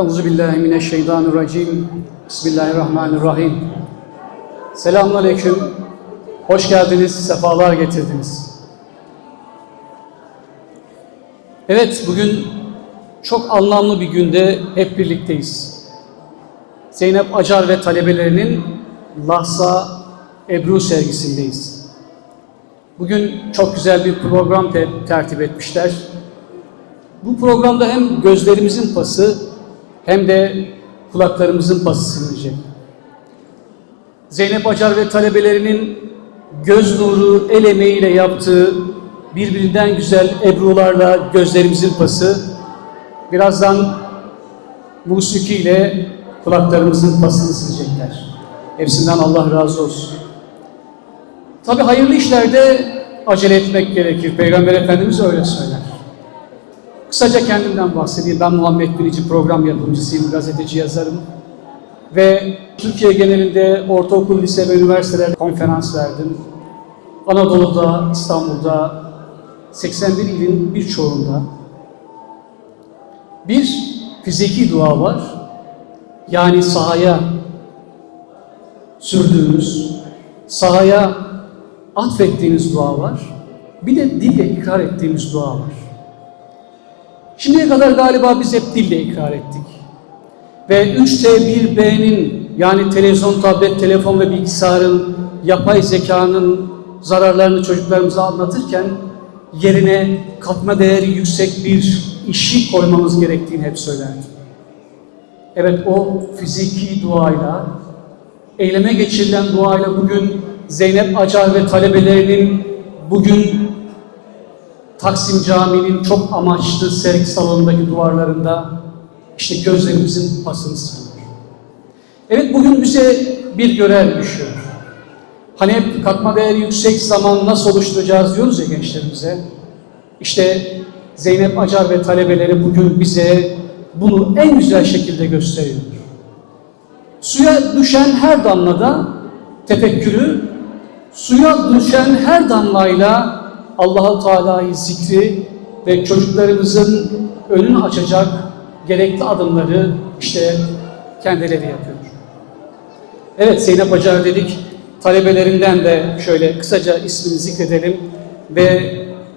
Euzu billahi mineşşeytanirracim. Bismillahirrahmanirrahim. Selamünaleyküm. Hoş geldiniz, sefalar getirdiniz. Evet, bugün çok anlamlı bir günde hep birlikteyiz. Zeynep Acar ve talebelerinin Lahsa Ebru sergisindeyiz. Bugün çok güzel bir program te- tertip etmişler. Bu programda hem gözlerimizin pası hem de kulaklarımızın pası silinecek. Zeynep Acar ve talebelerinin göz nuru, el emeğiyle yaptığı birbirinden güzel ebrularla gözlerimizin pası birazdan musikiyle kulaklarımızın pasını silecekler. Hepsinden Allah razı olsun. Tabi hayırlı işlerde acele etmek gerekir. Peygamber Efendimiz öyle söyler. Kısaca kendimden bahsedeyim. Ben Muhammed Bilici program yapımcısıyım, gazeteci yazarım. Ve Türkiye genelinde ortaokul, lise ve üniversitelerde konferans verdim. Anadolu'da, İstanbul'da, 81 ilin birçoğunda. Bir fiziki dua var. Yani sahaya sürdüğünüz, sahaya atfettiğiniz dua var. Bir de dille ikrar ettiğimiz dua var. Şimdiye kadar galiba biz hep dille ikrar ettik. Ve 3T1B'nin yani televizyon, tablet, telefon ve bilgisayarın yapay zekanın zararlarını çocuklarımıza anlatırken yerine katma değeri yüksek bir işi koymamız gerektiğini hep söylerdim. Evet o fiziki duayla, eyleme geçirilen duayla bugün Zeynep Acar ve talebelerinin bugün Taksim Camii'nin çok amaçlı sergi salonundaki duvarlarında işte gözlerimizin pasını siliyor. Evet bugün bize bir görev düşüyor. Hani hep katma değeri yüksek zaman nasıl oluşturacağız diyoruz ya gençlerimize. İşte Zeynep Acar ve talebeleri bugün bize bunu en güzel şekilde gösteriyor. Suya düşen her damlada tefekkürü, suya düşen her damlayla Allahu Teala'yı zikri ve çocuklarımızın önünü açacak gerekli adımları işte kendileri yapıyor. Evet Zeynep Acar dedik. Talebelerinden de şöyle kısaca ismini zikredelim ve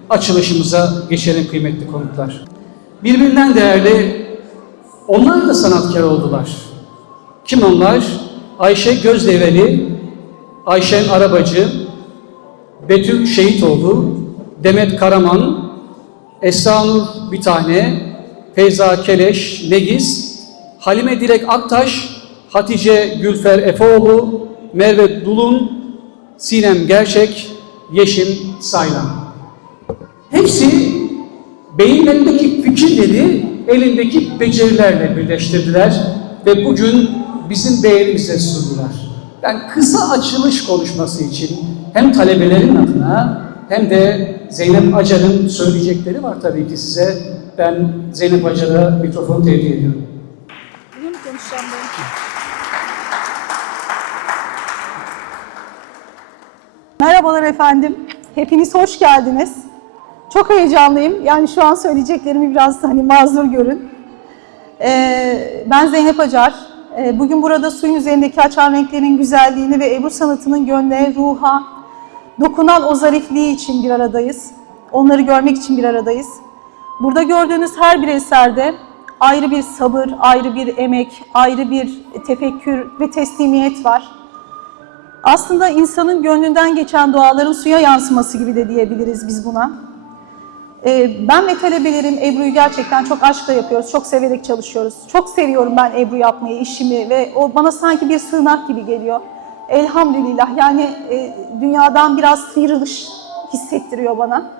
açılışımıza geçelim kıymetli konuklar. Birbirinden değerli onlar da sanatkar oldular. Kim onlar? Ayşe Gözdeveli, Ayşen Arabacı, Betül Şehitoğlu, Demet Karaman, Esra Nur bir tane, Feyza Keleş, Negiz, Halime Dilek Aktaş, Hatice Gülfer Efeoğlu, Merve Dulun, Sinem Gerçek, Yeşim Saylan. Hepsi beyinlerindeki fikirleri elindeki becerilerle birleştirdiler ve bugün bizim beğenimize sundular. Ben kısa açılış konuşması için hem talebelerin adına hem de Zeynep Acar'ın söyleyecekleri var tabii ki size. Ben Zeynep Acar'a mikrofonu tevdi ediyorum. Bunu mu konuşacağım ben? Merhabalar efendim. Hepiniz hoş geldiniz. Çok heyecanlıyım. Yani şu an söyleyeceklerimi biraz hani mazur görün. Ee, ben Zeynep Acar. Ee, bugün burada suyun üzerindeki açan renklerin güzelliğini ve Ebru sanatının gönle, ruha dokunan o zarifliği için bir aradayız. Onları görmek için bir aradayız. Burada gördüğünüz her bir eserde ayrı bir sabır, ayrı bir emek, ayrı bir tefekkür ve teslimiyet var. Aslında insanın gönlünden geçen duaların suya yansıması gibi de diyebiliriz biz buna. Ee, Ben ve talebelerim Ebru'yu gerçekten çok aşkla yapıyoruz, çok severek çalışıyoruz. Çok seviyorum ben Ebru yapmayı, işimi ve o bana sanki bir sığınak gibi geliyor. Elhamdülillah yani e, dünyadan biraz sıyrılış hissettiriyor bana.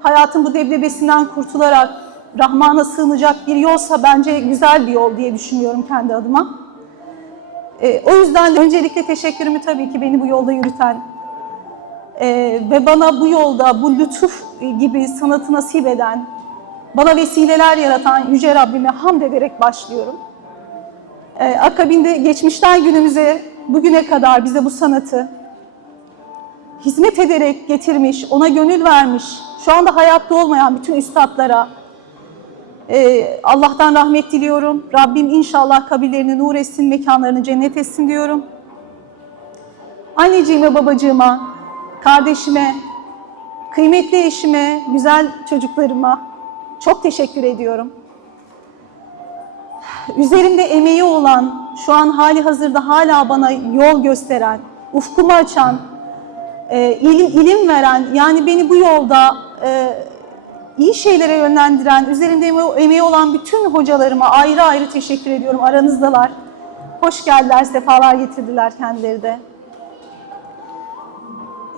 Hayatın bu debdebesinden kurtularak Rahman'a sığınacak bir yolsa bence güzel bir yol diye düşünüyorum kendi adıma. E, o yüzden de öncelikle teşekkürümü tabii ki beni bu yolda yürüten e, ve bana bu yolda bu lütuf gibi sanatı nasip eden, bana vesileler yaratan Yüce Rabbime hamd ederek başlıyorum. E, akabinde geçmişten günümüze, bugüne kadar bize bu sanatı hizmet ederek getirmiş, ona gönül vermiş, şu anda hayatta olmayan bütün üstadlara, Ee, Allah'tan rahmet diliyorum. Rabbim inşallah kabirlerini nur etsin, mekanlarını cennet etsin diyorum. Anneciğime, babacığıma, kardeşime, kıymetli eşime, güzel çocuklarıma çok teşekkür ediyorum. Üzerimde emeği olan, şu an hali hazırda hala bana yol gösteren, ufkumu açan, e, ilim, ilim veren, yani beni bu yolda e, iyi şeylere yönlendiren, üzerinde eme- emeği olan bütün hocalarıma ayrı ayrı teşekkür ediyorum. Aranızdalar. Hoş geldiler, sefalar getirdiler kendileri de.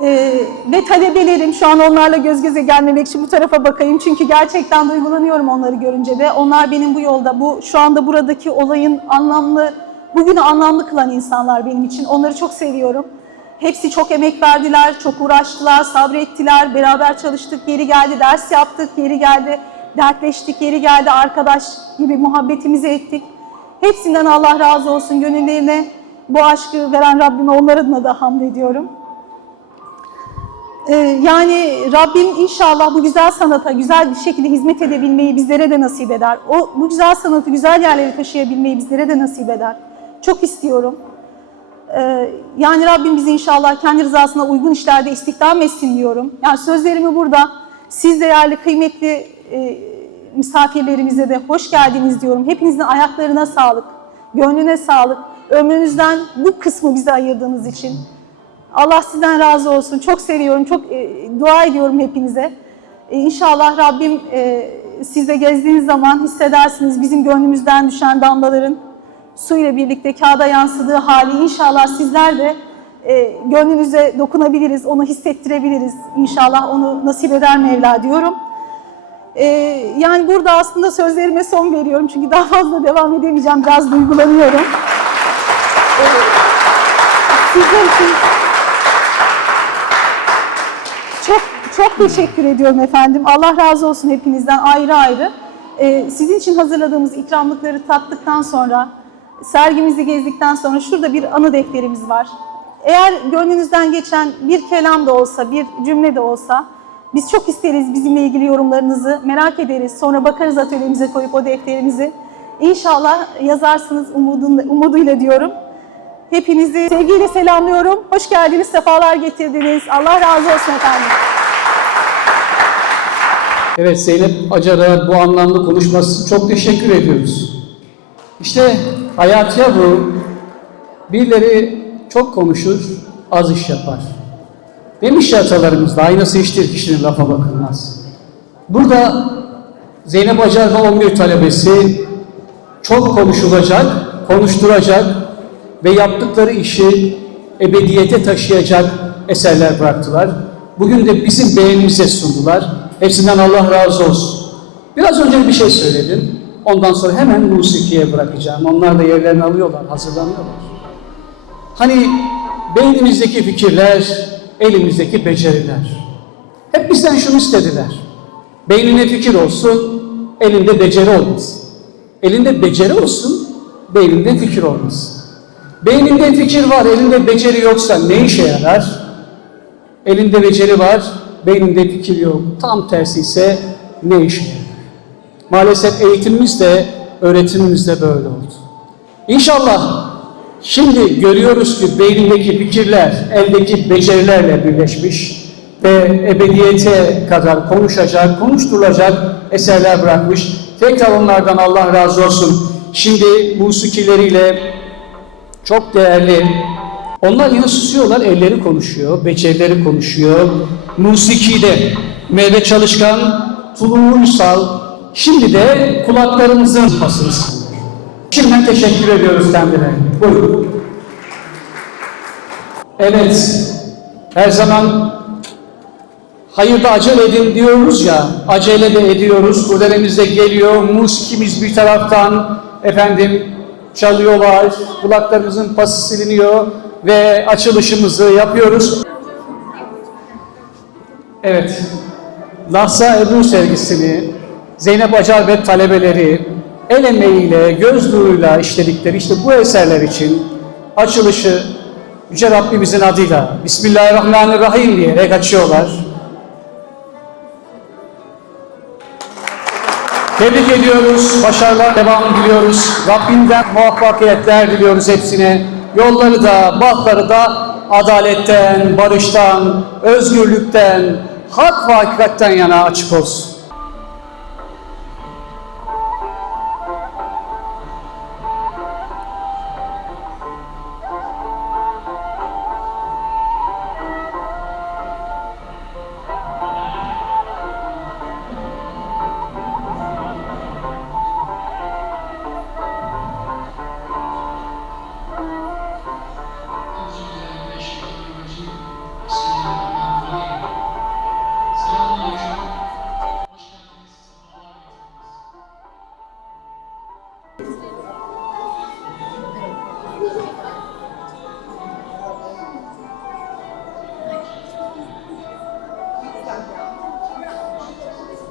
Ee, ve talebelerim, şu an onlarla göz göze gelmemek için bu tarafa bakayım. Çünkü gerçekten duygulanıyorum onları görünce de. Onlar benim bu yolda, bu şu anda buradaki olayın anlamlı, bugünü anlamlı kılan insanlar benim için. Onları çok seviyorum. Hepsi çok emek verdiler, çok uğraştılar, sabrettiler, beraber çalıştık, geri geldi, ders yaptık, geri geldi, dertleştik, geri geldi, arkadaş gibi muhabbetimizi ettik. Hepsinden Allah razı olsun, gönüllerine bu aşkı veren Rabbime onlar adına da hamd ediyorum. Ee, yani Rabbim inşallah bu güzel sanata güzel bir şekilde hizmet edebilmeyi bizlere de nasip eder. O bu güzel sanatı güzel yerlere taşıyabilmeyi bizlere de nasip eder. Çok istiyorum. Ee, yani Rabbim bizi inşallah kendi rızasına uygun işlerde istihdam etsin diyorum. Yani sözlerimi burada siz değerli kıymetli e, misafirlerimize de hoş geldiniz diyorum. Hepinizin ayaklarına sağlık, gönlüne sağlık. Ömrünüzden bu kısmı bize ayırdığınız için. Allah sizden razı olsun. Çok seviyorum, çok e, dua ediyorum hepinize. E, inşallah Rabbim e, siz de gezdiğiniz zaman hissedersiniz bizim gönlümüzden düşen damlaların su ile birlikte kağıda yansıdığı hali inşallah sizler de e, gönlünüze dokunabiliriz, onu hissettirebiliriz. İnşallah onu nasip eder Mevla diyorum. E, yani burada aslında sözlerime son veriyorum çünkü daha fazla devam edemeyeceğim, biraz duygulanıyorum. E, sizler için çok çok teşekkür ediyorum efendim. Allah razı olsun hepinizden ayrı ayrı. Ee, sizin için hazırladığımız ikramlıkları tattıktan sonra, sergimizi gezdikten sonra şurada bir anı defterimiz var. Eğer gönlünüzden geçen bir kelam da olsa, bir cümle de olsa, biz çok isteriz bizimle ilgili yorumlarınızı, merak ederiz. Sonra bakarız atölyemize koyup o defterimizi. İnşallah yazarsınız umudun, umuduyla diyorum. Hepinizi sevgiyle selamlıyorum. Hoş geldiniz, sefalar getirdiniz. Allah razı olsun efendim. Evet Zeynep Acar'a bu anlamda konuşması çok teşekkür ediyoruz. İşte hayat ya bu. Birileri çok konuşur, az iş yapar. Demiş ya atalarımız da aynası iştir kişinin lafa bakılmaz. Burada Zeynep Acar ve 11 talebesi çok konuşulacak, konuşturacak ve yaptıkları işi ebediyete taşıyacak eserler bıraktılar. Bugün de bizim beğenimize sundular. Hepsinden Allah razı olsun. Biraz önce bir şey söyledim. Ondan sonra hemen musikiye bırakacağım. Onlar da yerlerini alıyorlar, hazırlanıyorlar. Hani beynimizdeki fikirler, elimizdeki beceriler. Hep bizden şunu istediler. Beynine fikir olsun, elinde beceri olmasın. Elinde beceri olsun, beyninde fikir olmasın. Beyninde fikir var, elinde beceri yoksa ne işe yarar? Elinde beceri var, beyninde fikir yok. Tam tersi ise ne işe yarar? Maalesef eğitimimiz de, öğretimimiz de böyle oldu. İnşallah şimdi görüyoruz ki beynindeki fikirler, eldeki becerilerle birleşmiş ve ebediyete kadar konuşacak, konuşturulacak eserler bırakmış. Tekrar onlardan Allah razı olsun. Şimdi musikileriyle çok değerli. Onlar yine susuyorlar, elleri konuşuyor, becerileri konuşuyor. Musikide Mehmet Çalışkan, Tulu Uysal, şimdi de kulaklarımızın pasını sınıyor. Şimdiden teşekkür ediyoruz kendilerine. Buyurun. Evet, her zaman hayırda acele edin diyoruz ya, acele de ediyoruz. Kurdelemiz de geliyor, musikimiz bir taraftan, efendim çalıyorlar, kulaklarımızın pası siliniyor ve açılışımızı yapıyoruz. Evet, Lahsa Ebru sergisini Zeynep Acar ve talebeleri el emeğiyle, göz nuruyla işledikleri işte bu eserler için açılışı Yüce Rabbimizin adıyla Bismillahirrahmanirrahim diyerek açıyorlar. Tebrik ediyoruz, başarılar devamı diliyoruz. Rabbinden muvaffakiyetler diliyoruz hepsine. Yolları da, bahtları da adaletten, barıştan, özgürlükten, hak ve hakikatten yana açık olsun.